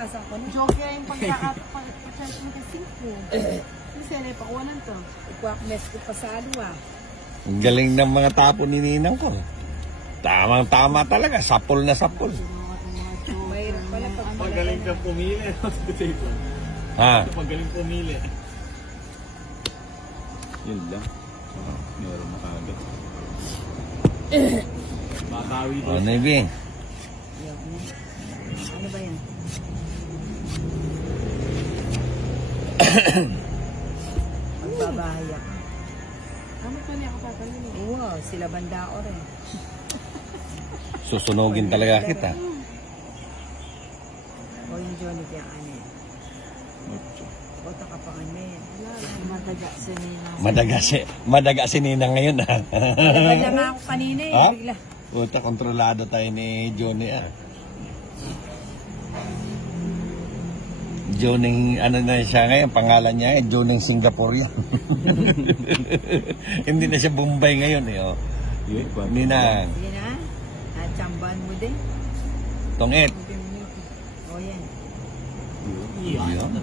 Pasa ko na. Joke yung pagka-charge mo kasi ko. Kasi na ipakuwanan to. Ikwak-mess ko pa sa alwa. Ang galing ng mga tapo ni Ninang ko. Tamang-tama talaga. Sapol na sapol. Mayroon pala pag Magaling kang pumili. Ha? Magaling pumili. Yun lang. Meron na kagad. Makawi O, Navy. Ano ba yan? Magbabahay ako. Ano pa niya ako papanin eh? Wow, sila banda o rin. Susunugin talaga kita. O yung Johnny kaya ano yan. O takapangan na yan. Madaga si Nina. Madaga si Ninang ngayon, ha? Nagpad naman ako kanina eh. Ha? Bigla. Puta, kontrolado tayo ni Johnny, ah. Joning, ano na siya ngayon, pangalan niya eh, Joning Singapore yan. Hindi na siya Bombay ngayon eh, oh. Ninang. Sige na. Natsambahan mo din. Tongit. O yan. Yun.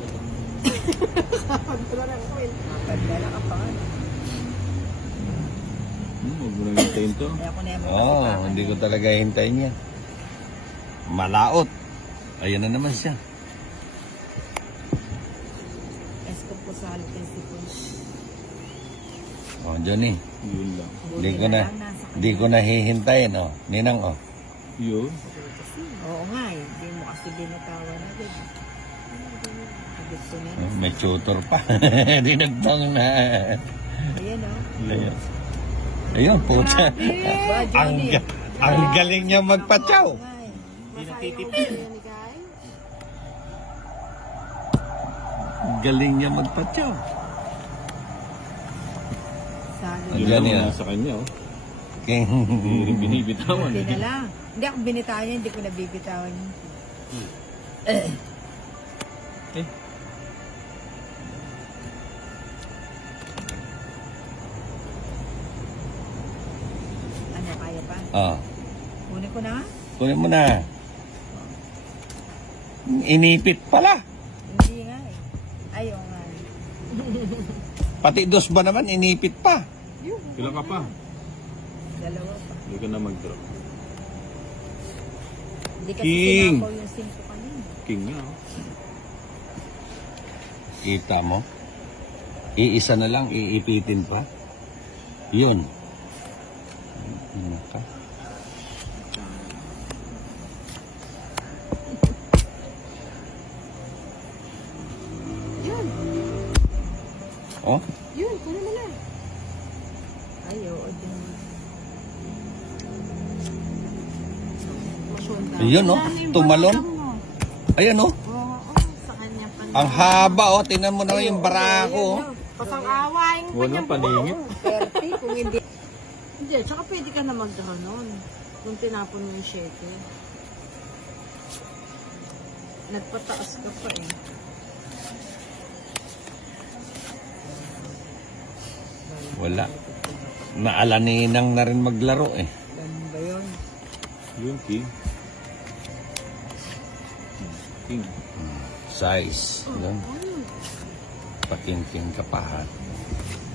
Napadala ka pa nga. Huwag mo lang hintayin to. Kaya ako na yung Oo, hindi ko talaga hintayin yan. Malaot. Ayan na naman siya. Escort ko sa halipin si Oh, Johnny. Yun lang. Hindi ko na hihintayin, oh. Ninang, oh. Yun. Oo nga eh. Hindi mo kasi binatawan na din. Gusto niya. May tutor pa. Dinagtang na. Ayan o. Ayun. Ayun, puta. Ang galing niya magpatsaw. Hindi natitip. Galing niya magpatsaw. Sali. Yan yan. Sa kanya, oh. King. Hindi rin binibitawan. Hindi na lang. Hindi ako binitawan niya. Hindi ko nabibitawan niya. Ano, kaya pa? Ah, Kunin ko na nga. kunin mo na. Inipit pala. Hindi nga eh. Ayaw nga eh. Pati dos ba naman, inipit pa. Ilan ka pa? Dalawa pa. Hindi ka na mag-drop. Hindi kasi King. sinapaw yung 5 kanina. King nga, oh. Kita mo? Iisa na lang, iipitin pa. Yun. Naka. Yun. Oh? Yun, kunin mo na. Ayaw, o din. Yun, oh. Tumalon. Ayan, oh. Oo, sa kanya pa. Ang haba, oh. Tingnan mo na yung barako, oh. Pasang-awain pa Walang niya. paningit. 30 kung hindi. Hindi, tsaka pwede ka na mag-ganon. Kung tinapon mo yung 7. Nagpataas ka pa eh. Wala. Naalaninang na rin maglaro, eh. Ganun ba yun? Yun, King. King. Size. Yun. Paking-king ka pa, ha.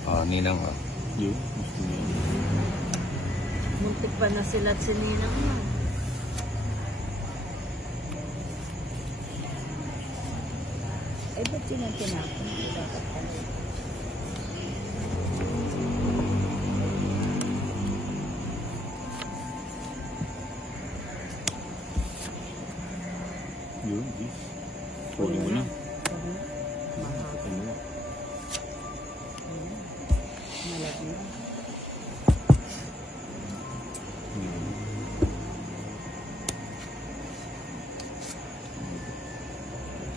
Oh, Ninang, oh. Yun. Gusto niya. Muntik pa na sila at sinina mo. Eh, ba't yun ang tinapon? Dapat pala. Yun, this. Kunin mo na. Mahaba. Ano? Malaki.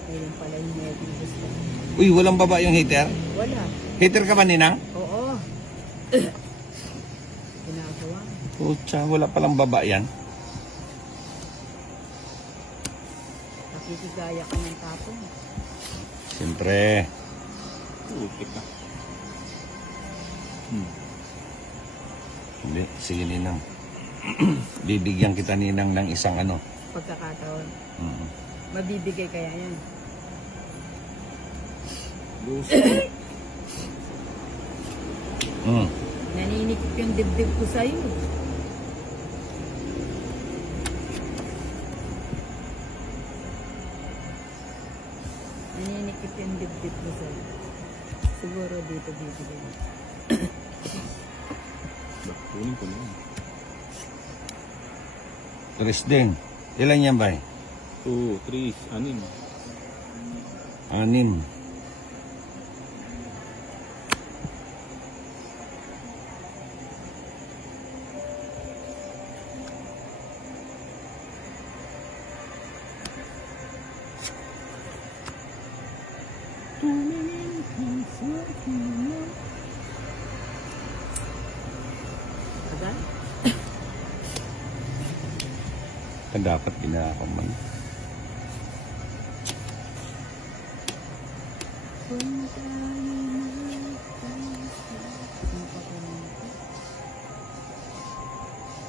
Ayun pala yung heavy gusto. Uy, walang baba yung heater? Wala. Heater ka ba, Ninang? Oo. Ginagawa. Pucha, wala palang baba yan. Nakikigaya ka ng tapon. Siyempre. Utik ka. Hindi, sige, Ninang. Bibigyan kita, Ninang, ng isang ano. Pagkakataon. Mabibigay kaya yan. Luso. Naninikip yung dibdib ko sa'yo. Naninikip yung dibdib ko sa'yo. Siguro dito bibigay. Kunin ko na. 3 din. Ilan yan ba? 2, 3, 6. 6. Agad? Dapat ginakaman.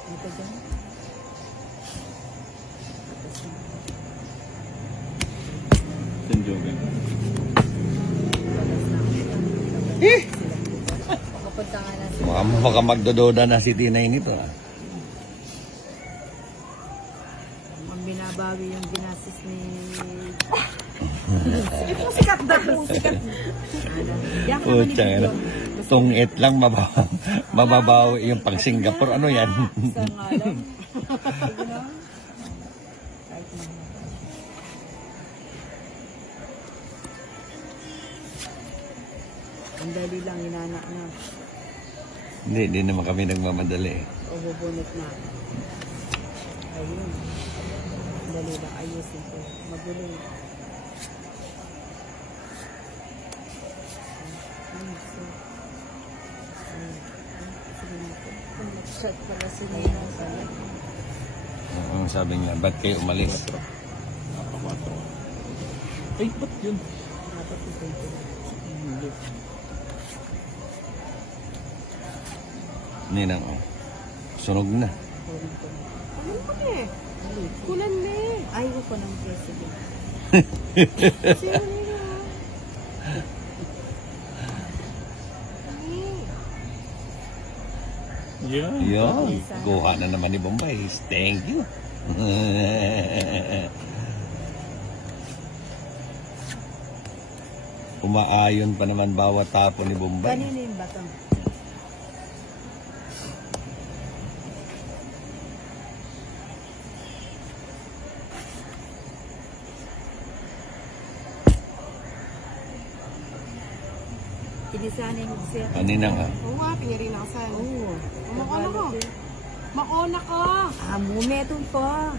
Ito dyan. San Jogan. Pupunta nga na sila. Baka magdododa na si Tinay nito. Ang binabawi yung ginastos ni... Ito sikat na po, sikat. Diyan ka naman Pucha, ibigyan. tungit lang mababawi yung pang Singapore. Ano yan? Sa nga lang. Kahit na. Ang dali lang, inanak na. Hindi naman kami nagmamadali. O bubunot na. Ayun. Ang dali lang, ayusin ko. Magulo. Nag-chat pala si Nina pala. Sabi niya, ba't kayo umalis? 4. Ay, ba't yun? Dapat ito ito. Hindi. Ninang, oh. Sunog na. Ano pa eh? Kulan na eh. Ayaw ko ng president. Sino nila? Yeah. Yun. Kuha na naman ni Bombay. Thank you. Umaayon pa naman bawat tapo ni Bombay. Kanino yung bato? Tinisanin mo siya. Kaninang, ah. Oo nga, piniri na kasan. Oo. Makona ko. Makona ka. Meton pa.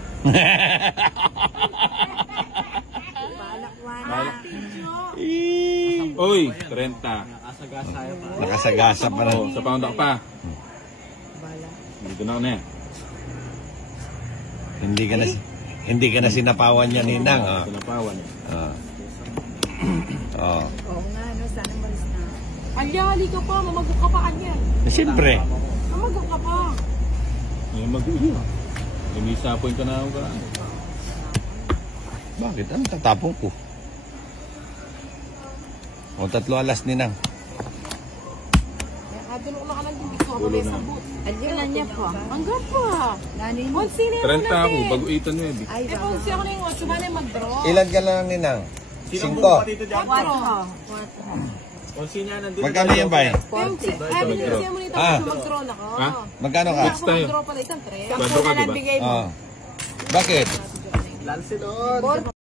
Balakwana. Oy, 30. Nakasagasa pa na. Oh, sa pound ako pa. Bala. Dito na ako na. Hindi ka na sinapawan niya, Ninang. Ah. Ito na pawan. Ah. Oh. Oo nga, no? Sana malis na. Alyali ka pa, mamagok ka pa kanyan. Siyempre. Mamagok ka pa. Ngayon mag-uwi. Lumisa point ka na ako ka. Bakit? Ano tatapong ko? O, 3 alas, Ninang. Adunok na ka lang din. Gusto ka pa sa boot. Alyo na niya po. Hanggang pa. Nani mo. Onsi na 30 ako, bago-itan mo yun. Ay, Eh, kung siya ko na yung watch, sumana yung mag-draw. Ilan ka lang, Ninang? 5. Magkano yan, bay? Siya mo nito, mag-draw na ka. Ha? Magkano ka? Next tayo. Mag-draw pala itang 3. Quadro ka, diba? Ah. Bakit? Lalo si Lord.